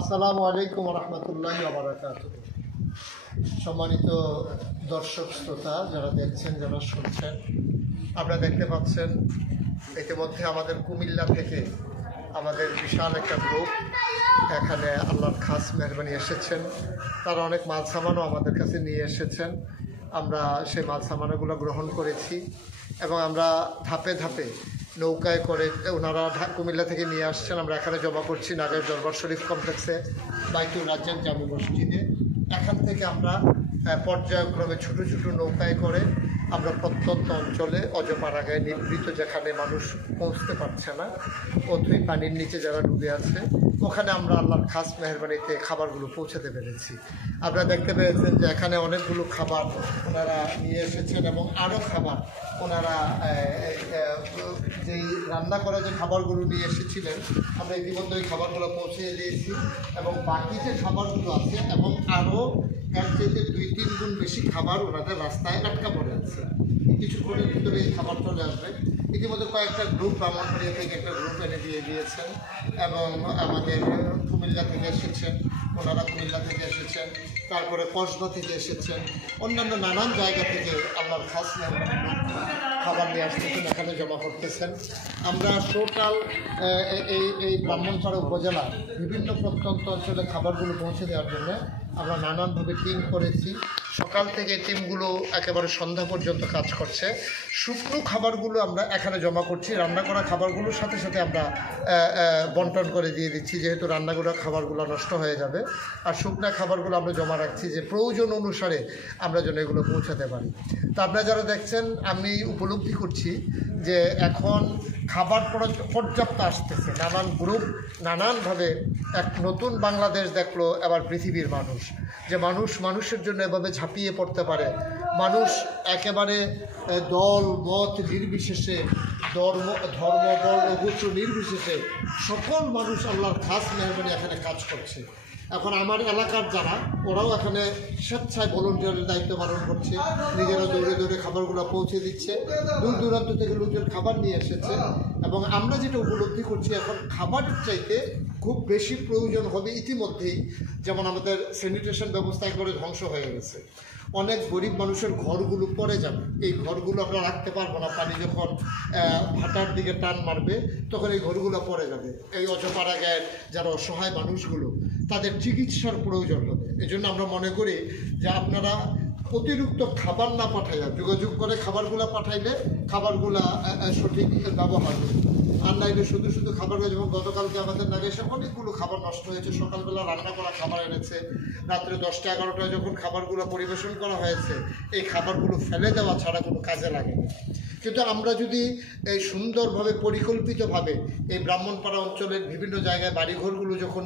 আসসালামু আলাইকুম রহমতুল্লাহি ওয়া বারাকাতুহু। সম্মানিত দর্শক শ্রোতা যারা দেখছেন, যারা শুনছেন, আপনারা দেখতে পাচ্ছেন ইতিমধ্যে আমাদের কুমিল্লা থেকে আমাদের বিশাল একটা গ্রুপ এখানে আল্লাহর খাস মেহরবানি এসেছেন। তারা অনেক মাল সামানও আমাদের কাছে নিয়ে এসেছেন। আমরা সেই মাল সামানগুলো গ্রহণ করেছি এবং আমরা ধাপে ধাপে নৌকায় করে ওনারা কুমিল্লা থেকে নিয়ে আসছেন। আমরা এখানে জমা করছি নাগের দরবার শরীফ কমপ্লেক্সে, বাইতুল রাজ্জাক জামি মসজিদে। এখান থেকে আমরা পর্যায়ক্রমে ছোটো ছোটো নৌকায় করে আমরা প্রত্যন্ত অঞ্চলে অজপাড়াগায় নিবৃত, যেখানে মানুষ পৌঁছতে পারছে না, অথই পানির নিচে যারা ডুবে আছে, ওখানে আমরা আল্লাহর খাস মেহরবানিতে খাবারগুলো পৌঁছাতে পেরেছি। আপনারা দেখতে পেয়েছেন যে এখানে অনেকগুলো খাবার ওনারা নিয়ে এসেছেন এবং আরও খাবার ওনারা যেই রান্না করা যে খাবারগুলো নিয়ে এসেছিলেন আমরা ইতিমধ্যে ওই খাবারগুলো পৌঁছে দিয়েছি এবং বাকি যে খাবারগুলো আছে এবং আরও এর চাইতে 2-3 গুণ বেশি খাবার ওনাদের রাস্তায় আটকা পড়ে আছে। কিছুক্ষণের ভিতরে এই খাবার চলে আসবে। ইতিমধ্যে কয়েকটা গ্রুপ, ব্রাহ্মণবাড়িয়া থেকে একটা গ্রুপ এনে দিয়ে দিয়েছেন এবং আমাদের কুমিল্লা থেকে এসেছেন, ওনারা কুমিল্লা থেকে এসেছেন, তারপরে কসবা থেকে এসেছেন, অন্যান্য নানান জায়গা থেকে আল্লাহর খাস খাবার নিয়ে আসতেছেন, এখানে জমা করতেছেন। আমরা টোটাল এই ব্রাহ্মণপাড়া উপজেলা বিভিন্ন প্রত্যন্ত অঞ্চলে খাবারগুলো পৌঁছে দেওয়ার জন্য আমরা নানানভাবে টিম করেছি। সকাল থেকে টিমগুলো একেবারে সন্ধ্যা পর্যন্ত কাজ করছে। শুকনো খাবারগুলো আমরা এখানে জমা করছি, রান্না করা খাবারগুলোর সাথে সাথে আমরা বন্টন করে দিয়ে দিচ্ছি, যেহেতু রান্না করা খাবারগুলো নষ্ট হয়ে যাবে। আর শুকনো খাবারগুলো আমরা জমা রাখছি যে প্রয়োজন অনুসারে আমরা যেন এগুলো পৌঁছাতে পারি। তো আপনারা যারা দেখছেন, আমি উপলব্ধি করছি যে এখন খাবার পর্যাপ্ত আসতেছে। নানান গ্রুপ নানানভাবে এক নতুন বাংলাদেশ দেখলো এবার পৃথিবীর মানুষ, যে মানুষের জন্য এভাবে ঝাঁপিয়ে পড়তে পারে। মানুষ একেবারে দল মত নির্বিশেষে, ধর্ম বর্ণ গোত্র নির্বিশেষে সকল মানুষ আল্লাহর খাস মেহরবানি এখানে কাজ করছে। এখন আমার এলাকার যারা, ওরাও এখানে স্বেচ্ছায় ভলেন্টিয়ারের দায়িত্ব পালন করছে, নিজেরা দৌড়ে দৌড়ে খাবারগুলো পৌঁছে দিচ্ছে। দূর দূরান্ত থেকে লোকজন খাবার নিয়ে এসেছে এবং আমরা যেটা উপলব্ধি করছি, এখন খাবারের চাইতে খুব বেশি প্রয়োজন হবে ইতিমধ্যেই। যেমন আমাদের স্যানিটেশন ব্যবস্থা একবারে ধ্বংস হয়ে গেছে। অনেক গরিব মানুষের ঘরগুলো পড়ে যাবে, এই ঘরগুলো আমরা রাখতে পারবো না। পানি যখন ভাটার দিকে টান মারবে তখন এই ঘরগুলো পড়ে যাবে। এই অজপাড়া গায়ের যারা অসহায় মানুষগুলো, তাদের চিকিৎসার প্রয়োজন হবে। এই জন্য আমরা মনে করি যে আপনারা অতিরিক্ত খাবার না পাঠাইয়া যোগাযোগ করে খাবারগুলো পাঠাইলে খাবারগুলা সঠিক ব্যবহার হবে। আর নাইলে শুধু শুধু খাবার হয়ে, যেমন গতকালকে আমাদের নাগেশে অনেকগুলো খাবার নষ্ট হয়েছে। সকালবেলা রান্না করা খাবার এনেছে, রাত্রে 10টা-11টায় যখন খাবারগুলো পরিবেশন করা হয়েছে, এই খাবারগুলো ফেলে দেওয়া ছাড়া কোনো কাজে লাগেনি। কিন্তু আমরা যদি এই সুন্দরভাবে পরিকল্পিতভাবে এই ব্রাহ্মণপাড়া অঞ্চলের বিভিন্ন জায়গায় বাড়িঘরগুলো যখন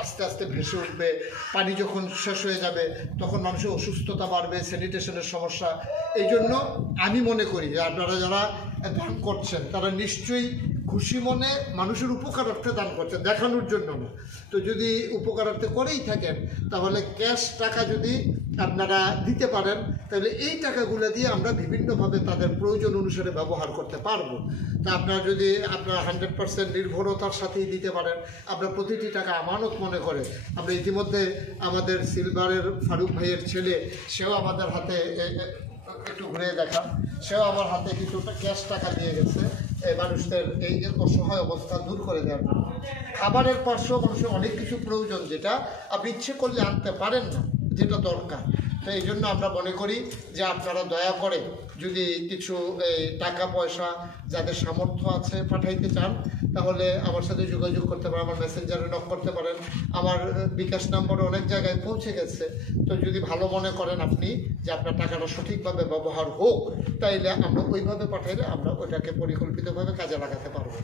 আস্তে আস্তে ভেসে উঠবে, পানি যখন শেষ হয়ে যাবে, তখন মানুষের অসুস্থতা বাড়বে, স্যানিটেশনের সমস্যা। এই জন্য আমি মনে করি যে আপনারা যারা দান করছেন তারা নিশ্চয়ই খুশি মনে মানুষের উপকারার্থে দান করছেন, দেখানোর জন্য না। তো যদি উপকারার্থে করেই থাকেন, তাহলে ক্যাশ টাকা যদি আপনারা দিতে পারেন, তাহলে এই টাকাগুলো দিয়ে আমরা বিভিন্নভাবে তাদের প্রয়োজন অনুসারে ব্যবহার করতে পারবো। তা আপনারা যদি আপনারা 100% নির্ভরতার সাথেই দিতে পারেন, আমরা প্রতিটি টাকা আমানত মনে করে, আমরা ইতিমধ্যে আমাদের সিলভারের ফারুক ভাইয়ের ছেলে, সেও আমাদের হাতে একটু ঘুরে দেখা, সেও আমার হাতে কিছুটা ক্যাশ টাকা দিয়ে গেছে এই মানুষদের এই অসহায় অবস্থা দূর করে দেওয়ার জন্য। খাবারের পাশেও মানুষের অনেক কিছু প্রয়োজন, যেটা আপনি ইচ্ছে করলে আনতে পারেন না, যেটা দরকার। তো এই জন্য আমরা মনে করি যে আপনারা দয়া করে যদি কিছু টাকা পয়সা যাদের সামর্থ্য আছে পাঠাইতে চান, তাহলে আমার সাথে যোগাযোগ করতে পারেন, আমার মেসেঞ্জারে নক করতে পারেন। আমার বিকাশ নম্বরে অনেক জায়গায় পৌঁছে গেছে। তো যদি ভালো মনে করেন আপনি যে আপনার টাকাটা সঠিকভাবে ব্যবহার হোক, তাইলে আমরা ওইভাবে পাঠাইলে আমরা ওইটাকে পরিকল্পিতভাবে কাজে লাগাতে পারবো।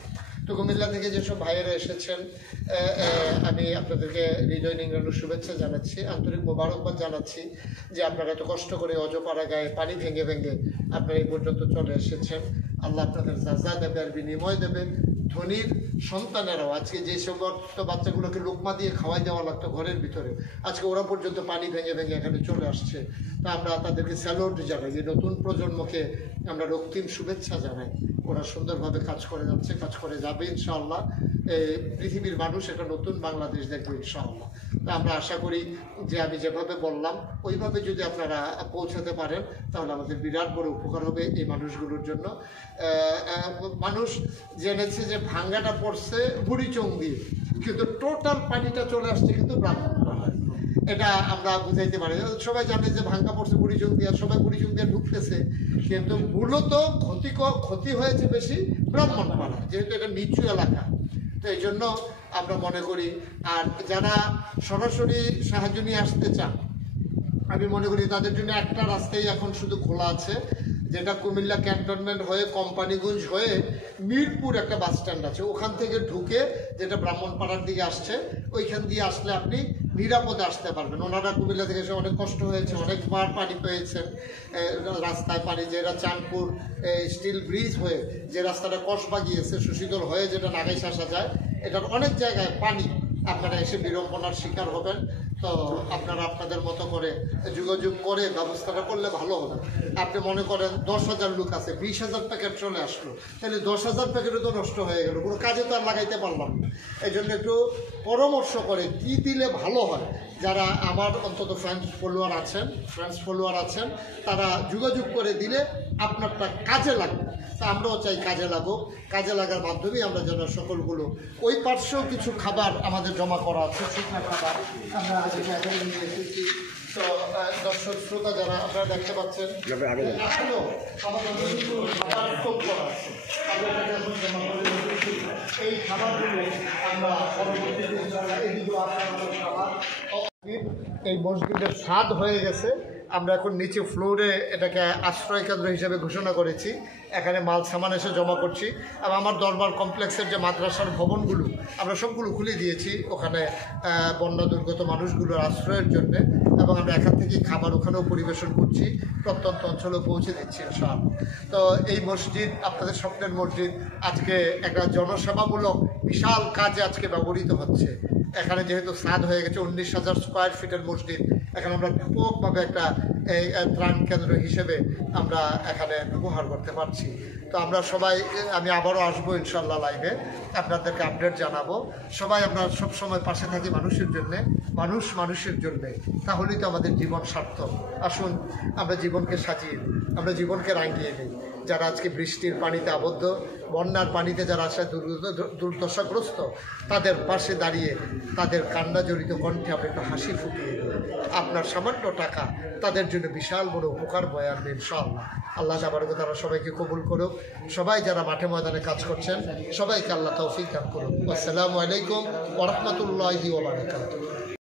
তো কুমিল্লা থেকে যেসব ভাইয়েরা এসেছেন, আমি আপনাদেরকে হৃদয় নিংড়ানোর শুভেচ্ছা জানাচ্ছি, আন্তরিক মোবারকবাদ জানাচ্ছি যে আপনারা এত কষ্ট করে অজপাড়া গায়ে পানি ভেঙে ভেঙে আপনারা এই পর্যন্ত চলে এসেছেন। আল্লাহ আপনাদের জাযা দেবে আর বিনিময় দেবেন। ধনীর সন্তানেরাও আজকে যে সমস্ত বাচ্চাগুলোকে লোকমা দিয়ে খাওয়াই দেওয়া লাগতো ঘরের ভিতরে, আজকে ওরা পর্যন্ত পানি ভেঙে ভেঙে এখানে চলে আসছে। তা আমরা তাদেরকে স্যালুট জানাই, যে নতুন প্রজন্মকে আমরা রক্তিম শুভেচ্ছা জানাই। ওরা সুন্দরভাবে কাজ করে যাচ্ছে, কাজ করে যাবে ইনশাআল্লাহ। পৃথিবীর মানুষ একটা নতুন বাংলাদেশ দেখবে ইনশাআল্লাহ। তো আমরা আশা করি যে আমি যেভাবে বললাম ওইভাবে যদি আপনারা পৌঁছাতে পারেন তাহলে আমাদের বিরাট বড় উপকার হবে এই মানুষগুলোর জন্য। মানুষ জেনেছে যে ভাঙ্গাটা পড়ছে বুড়িচং দিয়ে, কিন্তু টোটাল পানিটা চলে আসছে কিন্তু ব্রাহ্মণপাড়া। এটা আমরা বুঝাইতে পারি। সবাই জানে যে ভাঙ্গা পড়ছে বুড়িচং দিয়ে, সবাই বুড়িচং দিয়ে ঢুকতেছে, কিন্তু মূলত ক্ষতি হয়েছে বেশি ব্রাহ্মণপাড়া, যেহেতু এটা নিচু এলাকা। তো এই জন্য আমরা মনে করি, আর যারা সরাসরি সাহায্য নিয়ে আসতে চান আমি মনে করি তাদের জন্য একটা রাস্তাই এখন শুধু খোলা আছে, যেটা কুমিল্লা ক্যান্টনমেন্ট হয়ে কোম্পানিগঞ্জ হয়ে মিরপুর একটা বাস স্ট্যান্ড আছে, ওখান থেকে ঢুকে যেটা ব্রাহ্মণপাড়ার দিকে আসছে ওইখান দিয়ে আসলে আপনি নিরাপদে আসতে পারবেন। ওনারা কুমিল্লা থেকে এসে অনেক কষ্ট হয়েছে, অনেকবার পানি পেয়েছেন রাস্তায় পানি, যেটা চাঁদপুর স্টিল ব্রিজ হয়ে যে রাস্তাটা কসবা গিয়েছে সুশীতল হয়ে যেটা নাগাইশ আসা যায়, এটার অনেক জায়গায় পানি, আপনারা এসে বিড়ম্বনার শিকার হবেন। তো আপনারা আপনাদের মতো করে যোগাযোগ করে ব্যবস্থাটা করলে ভালো হবে। আপনি মনে করেন 10,000 লোক আছে, 20,000 প্যাকেট চলে আসলো, তাহলে 10,000 প্যাকেটও তো নষ্ট হয়ে গেল, কোনো কাজে তো আর লাগাইতে পারলাম না। এই জন্য একটু পরামর্শ করে কি দিলে ভালো হয়, যারা আমার অন্তত ফ্রেন্ডস ফলোয়ার আছেন তারা যোগাযোগ করে দিলে আপনারটা কাজে লাগবে। তা আমরাও চাই কাজে লাগুক, কাজে লাগার মাধ্যমেই আমরা যেন সকলগুলো ওই পার্শ্বেও কিছু খাবার আমাদের জমা করা আছে, শুকনো খাবার আমরা এখানে নিয়ে এসেছি। তো দর্শক শ্রোতা যারা আপনারা দেখতে পাচ্ছেন এখনো আমাদের খাবার স্টক করা আছে, আমরা এখন জমা করে রেখেছি। এই খাবারগুলো আমরা পরবর্তীতে এইগুলো আপনাদের খাবার। এই মসজিদের ছাদ হয়ে গেছে, আমরা এখন নিচে ফ্লোরে এটাকে আশ্রয় কেন্দ্র হিসেবে ঘোষণা করেছি, এখানে মাল সামান এসে জমা করছি। এবং আমার দরবার কমপ্লেক্সের যে মাদ্রাসার ভবনগুলো আমরা সবগুলো খুলে দিয়েছি ওখানে বন্যা দুর্গত মানুষগুলোর আশ্রয়ের জন্য, এবং আমরা এখান থেকেই খাবার ওখানেও পরিবেশন করছি, প্রত্যন্ত অঞ্চলেও পৌঁছে দিচ্ছি ইনশাআল্লাহ। তো এই মসজিদ আপনাদের স্বপ্নের মসজিদ আজকে একটা জনসেবামূলক বিশাল কাজে আজকে ব্যবহৃত হচ্ছে। এখানে যেহেতু ছাদ হয়ে গেছে 19,000 স্কোয়ার ফিটের মসজিদ, এখানে আমরা ব্যাপকভাবে একটা এই ত্রাণ কেন্দ্র হিসেবে আমরা এখানে ব্যবহার করতে পারছি। তো আমরা সবাই, আমি আবারও আসবো ইনশাল্লাহ লাইভে, আপনাদেরকে আপডেট জানাবো। সবাই আমরা সবসময় পাশে থাকি মানুষের জন্যে, মানুষের জন্যে, তাহলেই তো আমাদের জীবন সার্থক। আসুন আমরা জীবনকে সাজিয়ে নিই, আমরা জীবনকে রাঙিয়ে নিই। যারা আজকে বৃষ্টির পানিতে আবদ্ধ, বন্যার পানিতে যারা আসে দুর্দশাগ্রস্ত, তাদের পাশে দাঁড়িয়ে তাদের কান্না জড়িত কণ্ঠে আপনি একটু হাসি ফুটিয়ে দিন। আপনার সামান্য টাকা তাদের জন্য বিশাল বড় উপকার বয়ে আনবে ইনশাআল্লাহ। আল্লাহ তাবারক তাআলা সবাইকে কবুল করুক। সবাই যারা মাঠে ময়দানে কাজ করছেন সবাইকে আল্লাহ তৌফিক দান করুন। আসসালামু আলাইকুম ওয়া রাহমাতুল্লাহি ওয়া বারাকাতুহু।